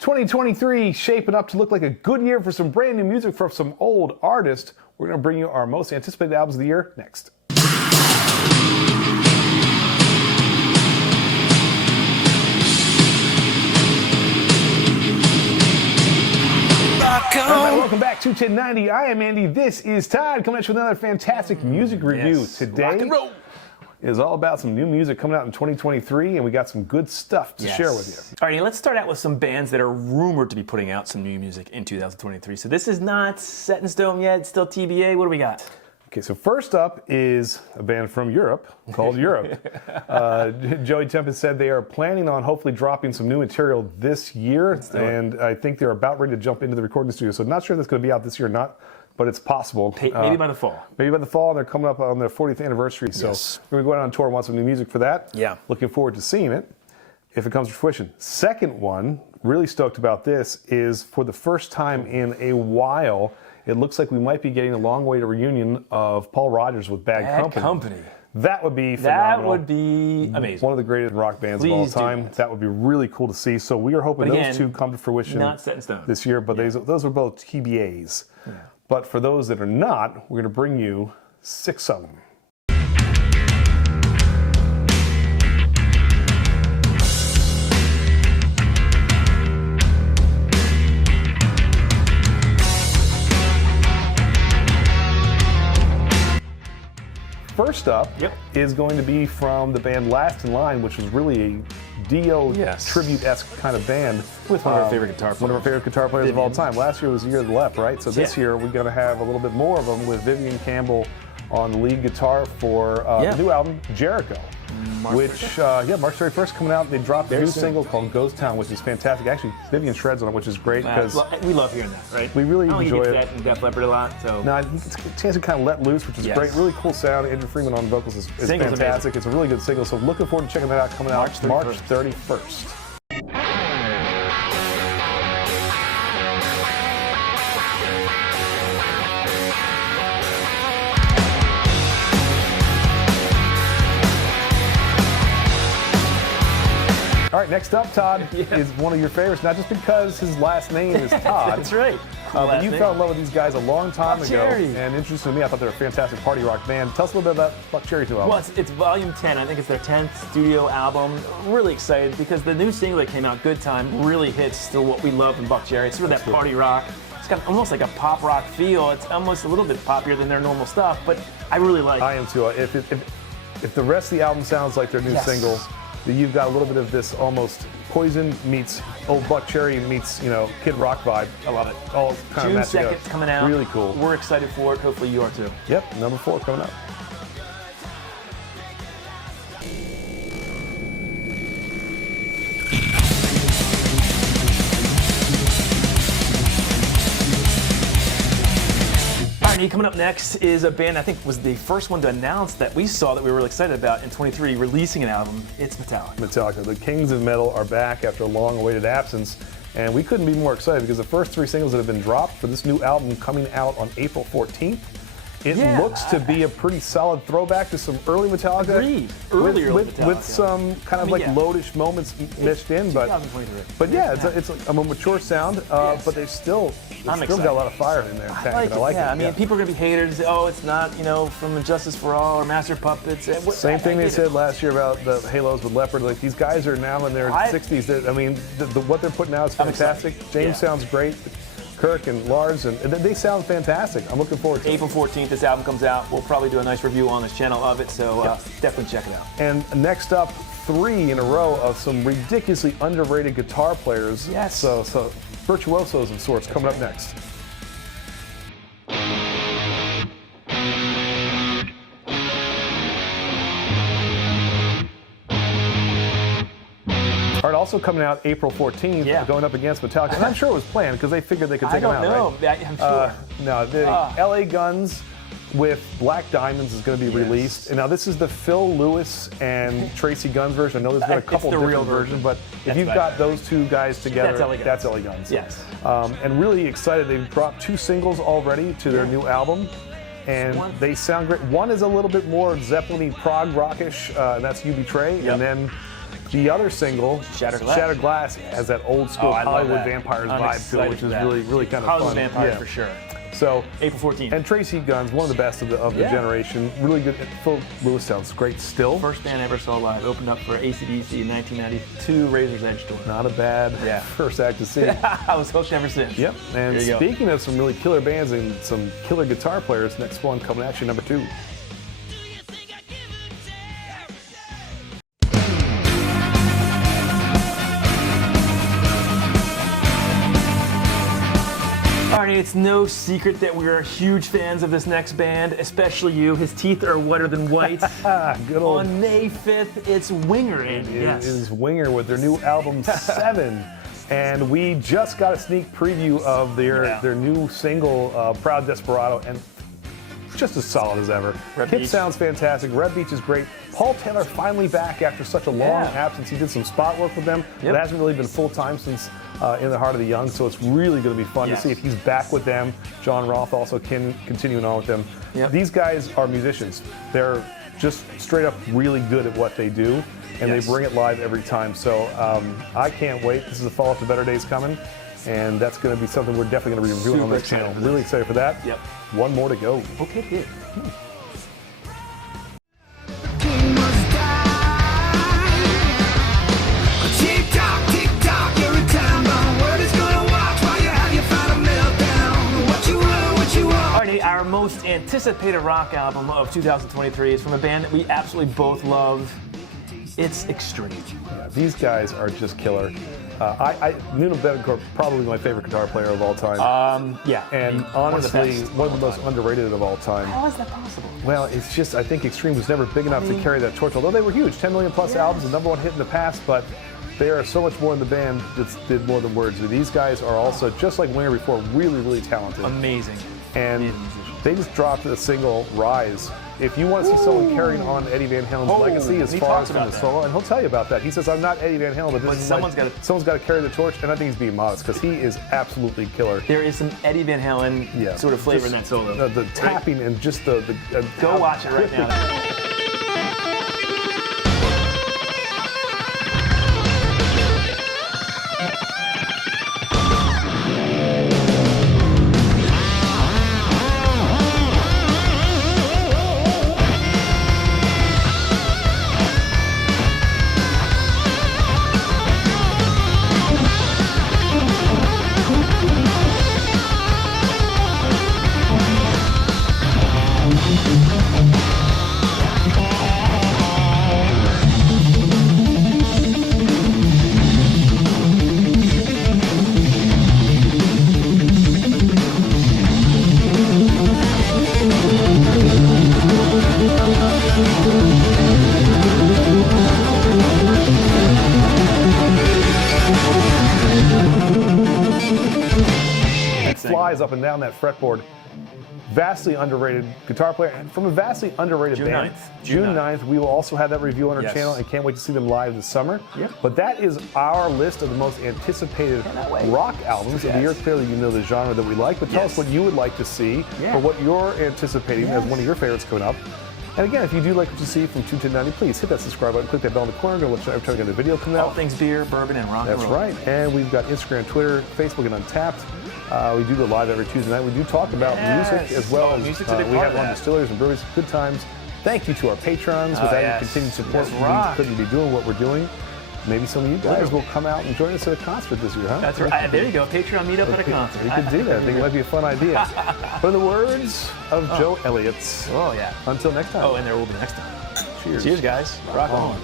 2023 shaping up to look like a good year for some brand new music from some old artists. We're going to bring you our most anticipated albums of the year next. Right, welcome back to 1090. I am Andy. This is Todd coming at you with another fantastic music review. Today rock and roll is all about some new music coming out in 2023, and we got some good stuff to share with you. All right, let's start out with some bands that are rumored to be putting out some new music in 2023. So this is not set in stone yet, it's still TBA. What do we got? Okay, so first up is a band from Europe called Europe. Joey Tempest said they are planning on hopefully dropping some new material this year, and I think they're about ready to jump into the recording studio. So not sure if that's going to be out this year or not, but it's possible. Maybe by the fall. Maybe by the fall, and they're coming up on their 40th anniversary. So we're going to go out on tour and want some new music for that. Yeah. Looking forward to seeing it if it comes to fruition. Second one, really stoked about this, is for the first time in a while, it looks like we might be getting a long-awaited reunion of Paul Rodgers with Bad Company. That would be phenomenal. That would be amazing. One of the greatest rock bands of all time. That would be really cool to see. So we are hoping those two come to fruition not set in stone this year, but those are both TBAs. Yeah. But for those that are not, we're going to bring you 6 of them. First up is going to be from the band Last in Line, which was really a Dio tribute-esque kind of band. With one of our favorite guitar players. One of our favorite guitar players of all time. Last year was the year of the Lep, right? So this year we're going to have a little bit more of them with Vivian Campbell on the lead guitar for the new album, Jericho. March 31st coming out. They dropped a new single called Ghost Town, which is fantastic. Actually, Vivian shreds on it, which is great because we love hearing that, right? We really enjoy it. That in Def Leppard a lot, so. No, it's a chance to kind of let loose, which is great. Really cool sound. Andrew Freeman on vocals is fantastic. Amazing. It's a really good single, so looking forward to checking that out coming out March 31st. All right, next up, Todd, is one of your favorites, not just because his last name is Todd. That's right. But you fell in love with these guys a long time ago, Buckcherry. and introduced to me, I thought they were a fantastic party rock band. Tell us a little bit about Buckcherry's new album. Well, it's volume 10. I think it's their 10th studio album. Really excited because the new single that came out, Good Time, really hits to what we love in Buckcherry. It's sort of that party rock. It's got almost like a pop rock feel. It's almost a little bit poppier than their normal stuff, but I really like it. I am too. If the rest of the album sounds like their new single, you've got a little bit of this almost Poison meets old Buckcherry meets, Kid Rock vibe. I love it. All kind of June 2nd, it's coming out. Really cool. We're excited for it. Hopefully you are too. Yep, number 4 coming up. Coming up next is a band I think was the first one to announce that we saw that we were really excited about in 23 releasing an album. It's Metallica. Metallica. The Kings of Metal are back after a long-awaited absence, and we couldn't be more excited because the first 3 singles that have been dropped for this new album coming out on April 14th. It looks to be a pretty solid throwback to some early Metallica. Agreed. Early Metallica. With some kind of loadish moments mixed in, but it's a more mature sound. But they still got a lot of fire in there. I like it. I mean, people are gonna be haters. Say, oh, it's not from Injustice for All or Master Puppets. Same thing they said last year about the Halos with Leopard. Like these guys are now in their 60s. I mean, what they're putting out is fantastic. James sounds great. Kirk and Lars, and they sound fantastic. I'm looking forward to it. April 14th, this album comes out. We'll probably do a nice review on this channel of it, so definitely check it out. And next up, 3 in a row of some ridiculously underrated guitar players. Yes. So virtuosos of sorts coming up next. All right, also coming out April 14th, going up against Metallica. And I'm sure it was planned because they figured they could take them out, right? I'm sure. No, the LA Guns with Black Diamonds is going to be released. And now this is the Phil Lewis and Tracy Guns version. I know there's been a couple different versions, but if you've got those 2 guys together, that's LA Guns. Yes. And really excited. They've dropped 2 singles already to their new album. And they sound great. One is a little bit more Zeppelin-y prog rockish, and that's You Betray. And then The other single, Shattered Glass, has that old school Hollywood Vampires vibe to it, which is really kind of fun. Hollywood Vampires for sure. So April 14th. And Tracy Guns, one of the best of the generation. Really good. Phil Lewis sounds great still. First band I ever saw live. Opened up for AC/DC in 1992, Razor's Edge tour. Not a bad first act to see. I was hooked ever since. Yep. And speaking of some really killer bands and some killer guitar players, next one coming at you, number 2. Arnie, it's no secret that we're huge fans of this next band, especially you. His teeth are whiter than white. Good old. On May 5th, it's Winger. It is Winger with their new album 7. And we just got a sneak preview of their new single, Proud Desperado, and just as solid as ever. Kip sounds fantastic. Red Beach is great. Paul Taylor finally back after such a long absence. He did some spot work with them. It hasn't really been full-time since In the Heart of the Young, so it's really going to be fun to see if he's back with them. John Roth also continuing on with them. These guys are musicians. They're just straight up really good at what they do, and they bring it live every time. So I can't wait. This is a follow-up to Better Days coming, and that's going to be something we're definitely going to be reviewing on this channel. Really excited for that. Yep. One more to go. Okay, good. Our most anticipated rock album of 2023 is from a band that we absolutely both love. It's Extreme. Yeah, these guys are just killer. Nuno Bettencourt, probably my favorite guitar player of all time. And honestly, one of the most underrated of all time. How is that possible? Well, it's just, I think Extreme was never big enough to carry that torch, although they were huge. 10 million plus albums, the #1 hit in the past, but they are so much more in the band that did more than words. These guys are also, just like Winger before, really, really talented. Amazing. And they just dropped a single, Rise. If you want to see someone carrying on Eddie Van Halen's legacy as far as from the solo, and he'll tell you about that. He says, I'm not Eddie Van Halen, but someone's got to carry the torch, and I think he's being modest because he is absolutely killer. There is some Eddie Van Halen sort of flavor in that solo. The tapping and just the go watch it right now. Flies up and down that fretboard. Vastly underrated guitar player, and from a vastly underrated band. June 9th. We will also have that review on our channel, and can't wait to see them live this summer. But that is our list of the most anticipated rock albums of the year. Clearly, you know the genre that we like, but tell us what you would like to see, or what you're anticipating as one of your favorites coming up. And again, if you do like what you see from 21090, please hit that subscribe button, click that bell in the corner, go let you know every time we get a video coming out. All things beer, bourbon, and rock and roll. That's right. And we've got Instagram, Twitter, Facebook, and Untappd. We do go live every Tuesday night. We do talk about music as well as we have on distilleries and breweries. Good times. Thank you to our patrons. Without your continued support, we couldn't be doing what we're doing. Maybe some of you guys will come out and join us at a concert this year, huh? That's right. There you go. Patreon meetup at a concert. You could do that. I think it might be a fun idea. For the words of Joe Elliott. Oh, yeah. Until next time. Oh, and there will be next time. Cheers. Cheers, guys. Rock on.